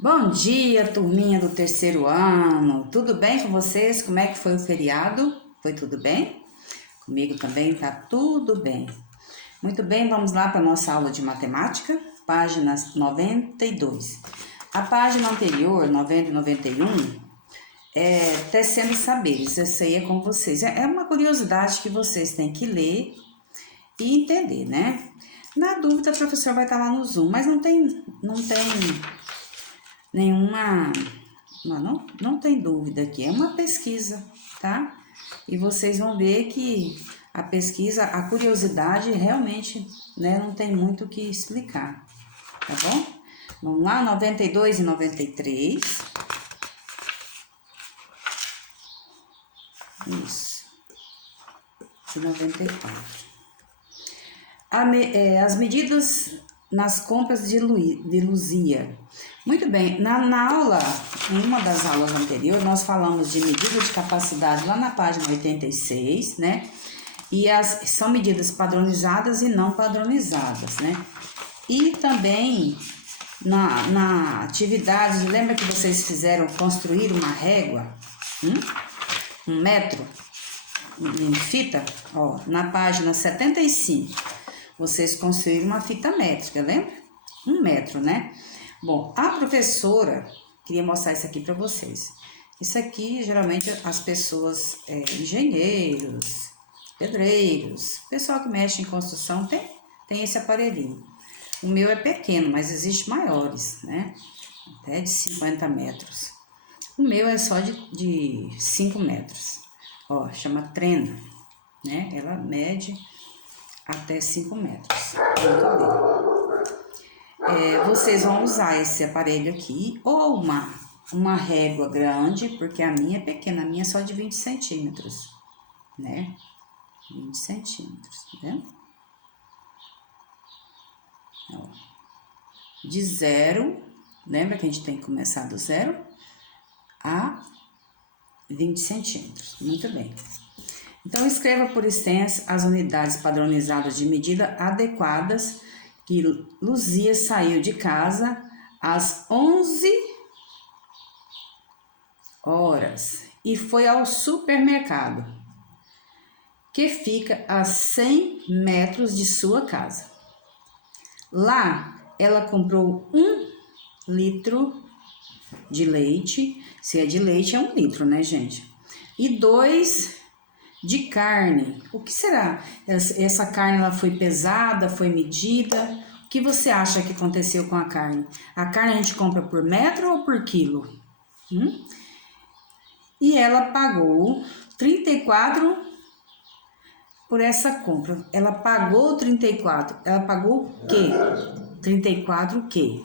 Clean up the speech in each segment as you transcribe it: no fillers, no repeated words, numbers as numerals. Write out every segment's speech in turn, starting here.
Bom dia, turminha do terceiro ano. Tudo bem com vocês? Como é que foi o feriado? Foi tudo bem? Comigo também tá tudo bem. Muito bem, vamos lá para a nossa aula de matemática, página 92. A página anterior, 90 e 91, é Tecendo Saberes. Essa aí é com vocês. É uma curiosidade que vocês têm que ler e entender, né? Na dúvida, o professor vai estar lá no Zoom, mas não tem nenhuma, não tem dúvida aqui, é uma pesquisa, tá? E vocês vão ver que a pesquisa, a curiosidade realmente, né, não tem muito o que explicar, tá bom? Vamos lá, 92 e 93. Isso. E 94. As medidas nas compras de Luzia. Muito bem, na aula, em uma das aulas anteriores, nós falamos de medida de capacidade lá na página 86, né? E são medidas padronizadas e não padronizadas, né? E também na atividade, lembra que vocês fizeram construir uma régua? Um metro em fita? Ó, na página 75, vocês construíram uma fita métrica, lembra? 1 metro, né? Bom, a professora queria mostrar isso aqui para vocês. Isso aqui, geralmente, as pessoas, engenheiros, pedreiros, pessoal que mexe em construção, tem esse aparelhinho. O meu é pequeno, mas existe maiores, né? Até de 50 metros. O meu é só de 5 metros. Ó, chama trena, né? Ela mede até 5 metros. Muito bem. Vocês vão usar esse aparelho aqui, ou uma régua grande, porque a minha é pequena, a minha é só de 20 centímetros, né? 20 centímetros, tá vendo? Ó. De 0, lembra que a gente tem que começar do 0 a 20 centímetros, muito bem. Então, escreva por extenso as unidades padronizadas de medida adequadas que Luzia saiu de casa às 11 horas e foi ao supermercado, que fica a 100 metros de sua casa. Lá, ela comprou 1 litro de leite, se é de leite é 1 litro, né, gente? E 2 de carne. O que será? Essa carne ela foi pesada, foi medida? O que você acha que aconteceu com a carne? A carne a gente compra por metro ou por quilo? E ela pagou 34 por essa compra. Ela pagou 34. Ela pagou o quê? 34 o quê?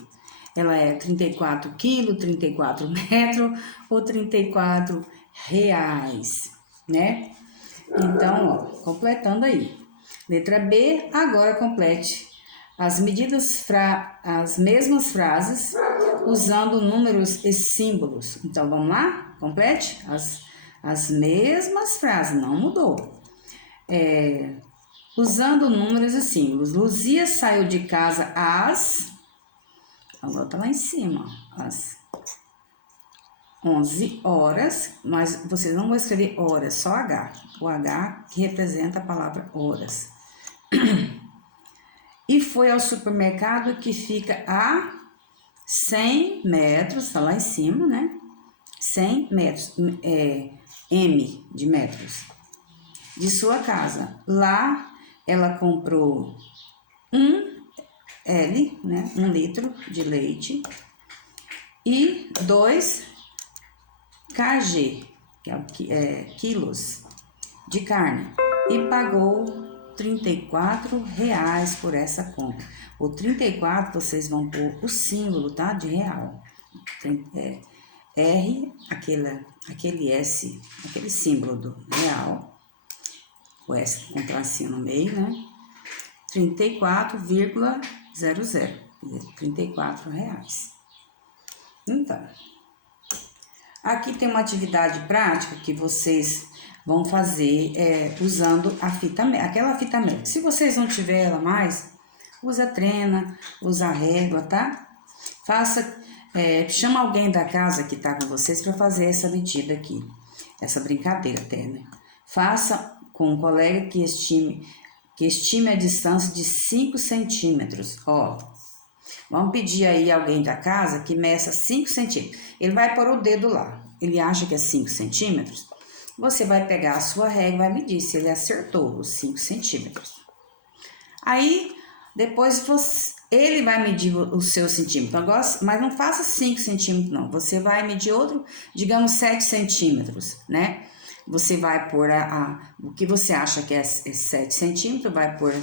Ela é 34 quilos, 34 metros ou 34 reais, né? Então, ó, completando aí. Letra B, agora complete as as mesmas frases usando números e símbolos. Então, vamos lá? Complete as mesmas frases, não mudou. Usando números e símbolos. Luzia saiu de casa agora tá lá em cima, às 11 horas, mas vocês não vão escrever horas, só H. O H que representa a palavra horas. E foi ao supermercado que fica a 100 metros, tá lá em cima, né? 100 metros, M de metros, de sua casa. Lá ela comprou 1 L, né? 1 litro de leite e 2 kg, que é quilos de carne, e pagou 34 reais por essa compra. O 34 vocês vão pôr o símbolo, tá? De real. R, aquele S, aquele símbolo do real. O S com tracinho no meio, né? 34,00. 34 reais. Então, aqui tem uma atividade prática que vocês vão fazer usando aquela fita métrica. Se vocês não tiverem ela mais, usa a trena, usa a régua, tá? Faça Chama alguém da casa que está com vocês para fazer essa medida aqui, essa brincadeira até, né? Faça com um colega que estime a distância de 5 centímetros. Ó, vamos pedir aí alguém da casa que meça 5 centímetros. Ele vai pôr o dedo lá. Ele acha que é 5 centímetros. Você vai pegar a sua régua e vai medir se ele acertou os 5 centímetros. Aí, depois ele vai medir o seu centímetro. Agora, mas não faça 5 centímetros, não. Você vai medir outro, digamos, 7 centímetros, né? Você vai pôr o que você acha que é 7 centímetros, vai pôr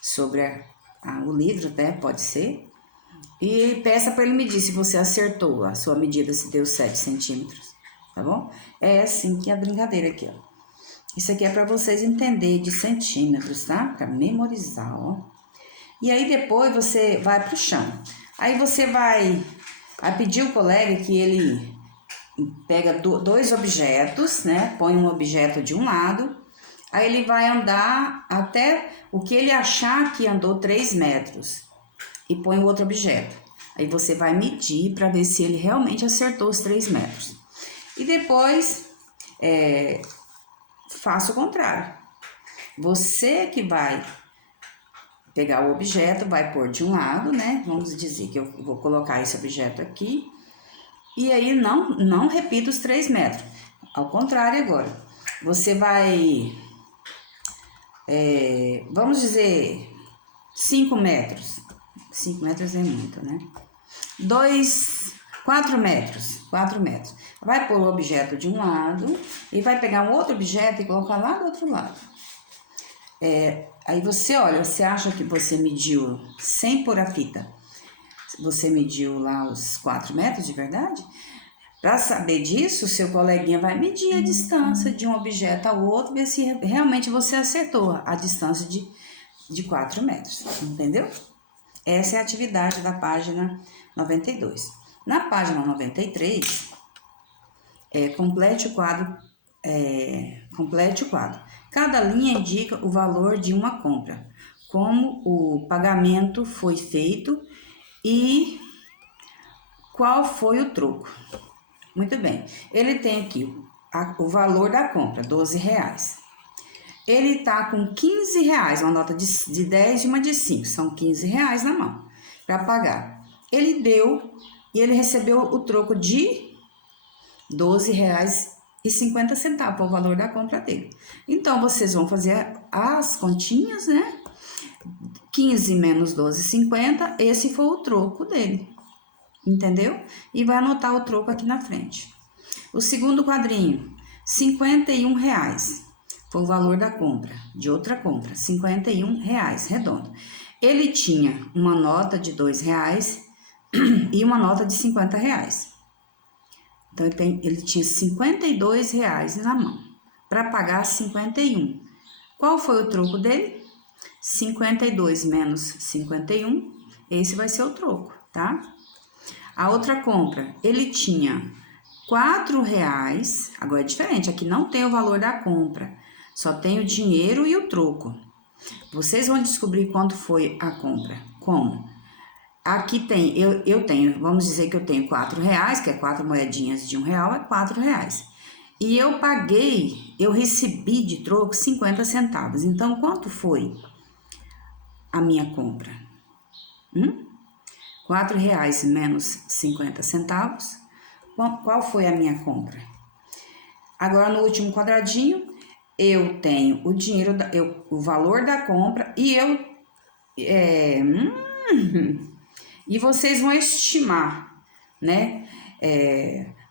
sobre o livro, né? Pode ser. E peça para ele medir se você acertou a sua medida, se deu 7 centímetros, tá bom? É assim que é a brincadeira aqui, ó. Isso aqui é para vocês entenderem de centímetros, tá? Para memorizar, ó. E aí depois você vai pro chão. Aí você vai pedir ao colega que ele pega dois objetos, né? Põe um objeto de um lado. Aí ele vai andar até o que ele achar que andou 3 metros. E põe o outro objeto. Aí você vai medir para ver se ele realmente acertou os 3 metros. E depois, faça o contrário. Você que vai pegar o objeto, vai pôr de um lado, né? Vamos dizer que eu vou colocar esse objeto aqui. E aí não repita os 3 metros. Ao contrário agora. Você vai, vamos dizer, 5 metros. 5 metros é muito, né? 4 metros. 4 metros. Vai pôr o objeto de um lado e vai pegar um outro objeto e colocar lá do outro lado. Aí você olha, você acha que você mediu, sem pôr a fita, você mediu lá os 4 metros de verdade? Para saber disso, seu coleguinha vai medir a distância de um objeto ao outro, ver se realmente você acertou a distância de 4 metros, entendeu? Essa é a atividade da página 92. Na página 93, complete o quadro. Complete o quadro. Cada linha indica o valor de uma compra, como o pagamento foi feito e qual foi o troco. Muito bem. Ele tem aqui o valor da compra, R$12. Ele tá com R$15, uma nota de 10 e uma de 5, são R$15 na mão para pagar. Ele deu e ele recebeu o troco de R$12,50, foi o valor da compra dele. Então, vocês vão fazer as continhas, né? 15 menos 12,50, esse foi o troco dele, entendeu? E vai anotar o troco aqui na frente. O segundo quadrinho, R$51. Foi o valor da compra, de outra compra, R$51, redondo. Ele tinha uma nota de R$2 e uma nota de R$50. Então, ele tinha R$52 na mão, para pagar 51. Qual foi o troco dele? 52 menos 51, esse vai ser o troco, tá? A outra compra, ele tinha R$4, agora é diferente, aqui não tem o valor da compra, só tem o dinheiro e o troco. Vocês vão descobrir quanto foi a compra. Como? Aqui tem, eu tenho, vamos dizer que eu tenho R$4, que é 4 moedinhas de R$1, é R$4. E eu paguei, eu recebi de troco 50 centavos. Então, quanto foi a minha compra? R$4 menos 50 centavos. Qual foi a minha compra? Agora, no último quadradinho, eu tenho o dinheiro, o valor da compra e e vocês vão estimar, né?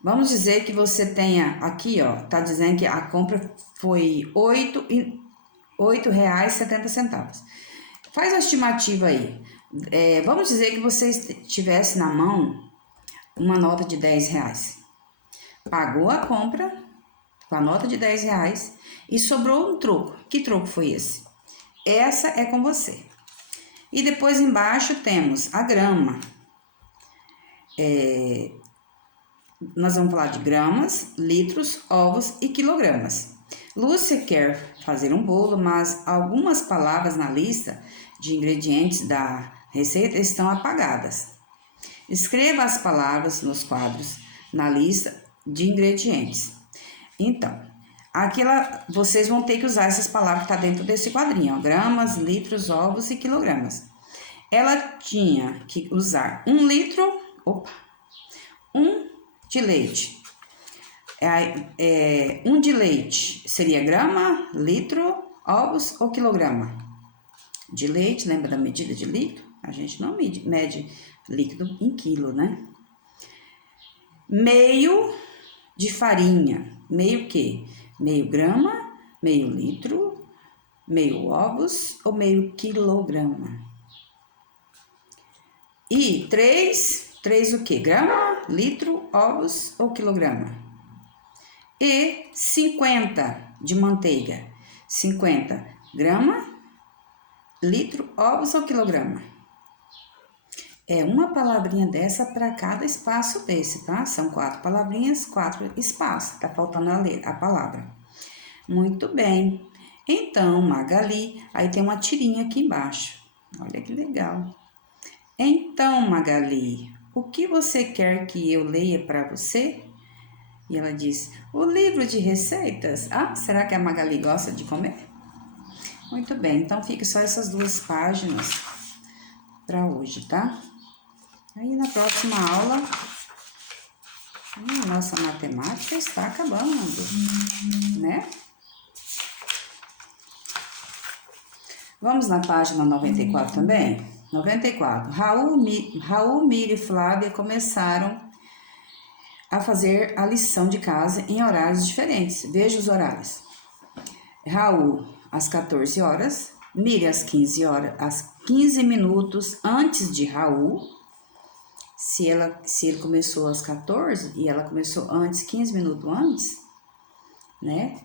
Vamos dizer que você tenha aqui, ó, tá dizendo que a compra foi R$8,70. Faz a estimativa aí. Vamos dizer que você tivesse na mão uma nota de R$10. Pagou a compra com a nota de R$10 e sobrou um troco. Que troco foi esse? Essa é com você. E depois embaixo temos a grama. Nós vamos falar de gramas, litros, ovos e quilogramas. Lúcia quer fazer um bolo, mas algumas palavras na lista de ingredientes da receita estão apagadas. Escreva as palavras nos quadros na lista de ingredientes. Então, vocês vão ter que usar essas palavras que estão dentro desse quadrinho, ó, gramas, litros, ovos e quilogramas. Ela tinha que usar 1 litro, 1 de leite. 1 de leite seria grama, litro, ovos ou quilograma. De leite, lembra da medida de litro? A gente não mede líquido em quilo, né? Meio de farinha. Meio quê? Meio grama, meio litro, meio ovos ou meio quilograma. E 3 o quê? Grama, litro, ovos ou quilograma. E 50 de manteiga. 50 grama, litro, ovos ou quilograma. É uma palavrinha dessa para cada espaço desse, tá? São 4 palavrinhas, 4 espaços. Tá faltando a palavra. Muito bem. Então, Magali, aí tem uma tirinha aqui embaixo. Olha que legal. Então, Magali, o que você quer que eu leia para você? E ela diz, o livro de receitas. Ah, será que a Magali gosta de comer? Muito bem, então fica só essas 2 páginas para hoje, tá? Aí na próxima aula, nossa matemática está acabando, né? Vamos na página 94 também? 94. Raul, Mira e Flávia começaram a fazer a lição de casa em horários diferentes. Veja os horários. Raul, às 14 horas. Mira, às 15 horas. Às 15 minutos antes de Raul. Se ele começou às 14 e ela começou antes, 15 minutos antes, né?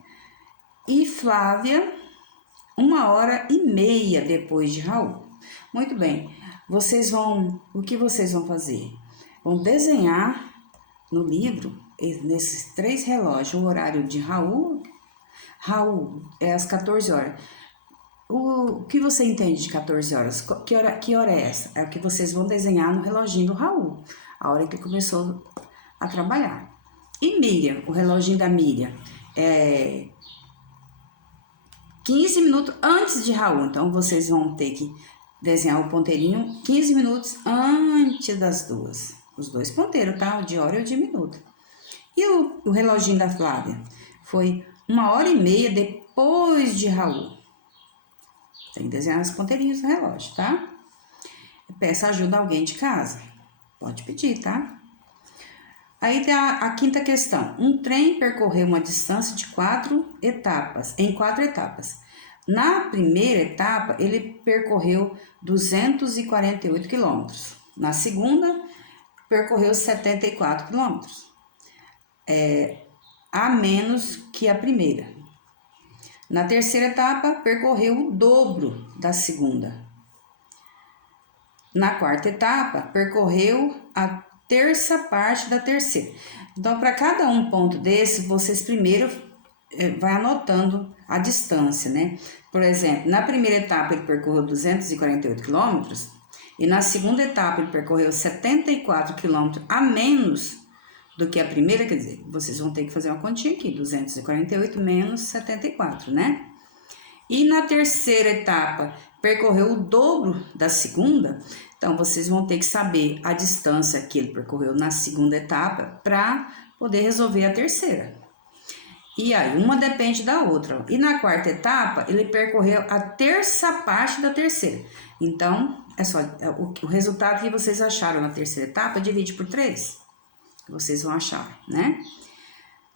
E Flávia, 1h30 depois de Raul. Muito bem, o que vocês vão fazer? Vão desenhar no livro, nesses 3 relógios, o horário de Raul. Raul é às 14 horas. O que você entende de 14 horas? Que hora é essa? É o que vocês vão desenhar no reloginho do Raul, a hora que ele começou a trabalhar. E Miriam, o reloginho da Miriam, é 15 minutos antes de Raul. Então, vocês vão ter que desenhar o ponteirinho 15 minutos antes das 2. Os 2 ponteiros, tá? O de hora e o de minuto. E o reloginho da Flávia? Foi 1h30 depois de Raul. Tem que desenhar os ponteirinhos no relógio, tá? Peça ajuda a alguém de casa. Pode pedir, tá? Aí tem a 5ª questão. Um trem percorreu uma distância de 4 etapas, em 4 etapas. Na primeira etapa, ele percorreu 248 quilômetros. Na segunda, percorreu 74 quilômetros. A menos que a primeira. Na terceira etapa, percorreu o dobro da segunda. Na 4ª etapa, percorreu a terça parte da terceira. Então, para cada um ponto desse, vocês primeiro vai anotando a distância, né? Por exemplo, na primeira etapa ele percorreu 248 quilômetros e na segunda etapa ele percorreu 74 quilômetros a menos do que a primeira, quer dizer, vocês vão ter que fazer uma continha aqui, 248 menos 74, né? E na terceira etapa, percorreu o dobro da segunda, então vocês vão ter que saber a distância que ele percorreu na segunda etapa para poder resolver a terceira. E aí, uma depende da outra. E na 4ª etapa, ele percorreu a terça parte da terceira. Então, é só o resultado que vocês acharam na terceira etapa, divide por 3. Vocês vão achar, né?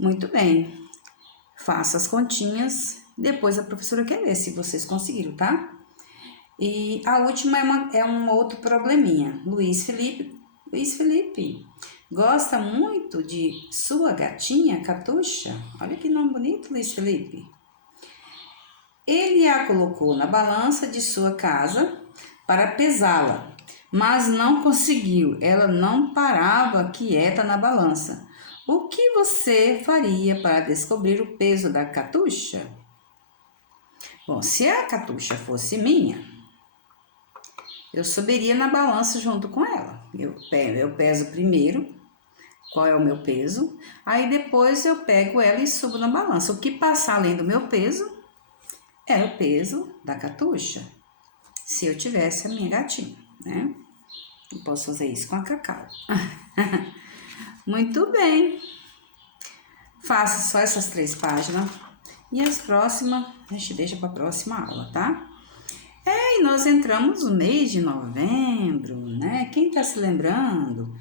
Muito bem. Faça as continhas. Depois a professora quer ver se vocês conseguiram, tá? E a última é um outro probleminha. Luiz Felipe gosta muito de sua gatinha Catuxa. Olha que nome bonito, Luiz Felipe. Ele a colocou na balança de sua casa para pesá-la, mas não conseguiu. Ela não parava quieta na balança. O que você faria para descobrir o peso da Catuxa? Bom, se a Catuxa fosse minha, eu subiria na balança junto com ela. Eu peso primeiro qual é o meu peso, aí depois eu pego ela e subo na balança. O que passar além do meu peso é o peso da Catuxa, se eu tivesse a minha gatinha, né? Eu posso fazer isso com a Cacau. Muito bem. Faça só essas 3 páginas e as próximas a gente deixa para a próxima aula, tá? E nós entramos no mês de novembro, né? Quem tá se lembrando,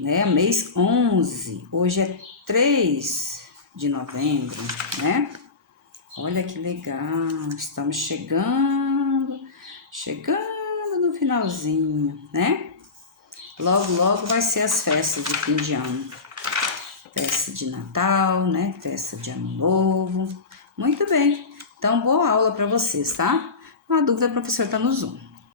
né? Mês 11, hoje é 3 de novembro, né? Olha que legal, estamos chegando no finalzinho, né? Logo, logo vai ser as festas de fim de ano. Festa de Natal, né? Festa de Ano Novo. Muito bem. Então, boa aula para vocês, tá? Uma dúvida, a professora tá no Zoom.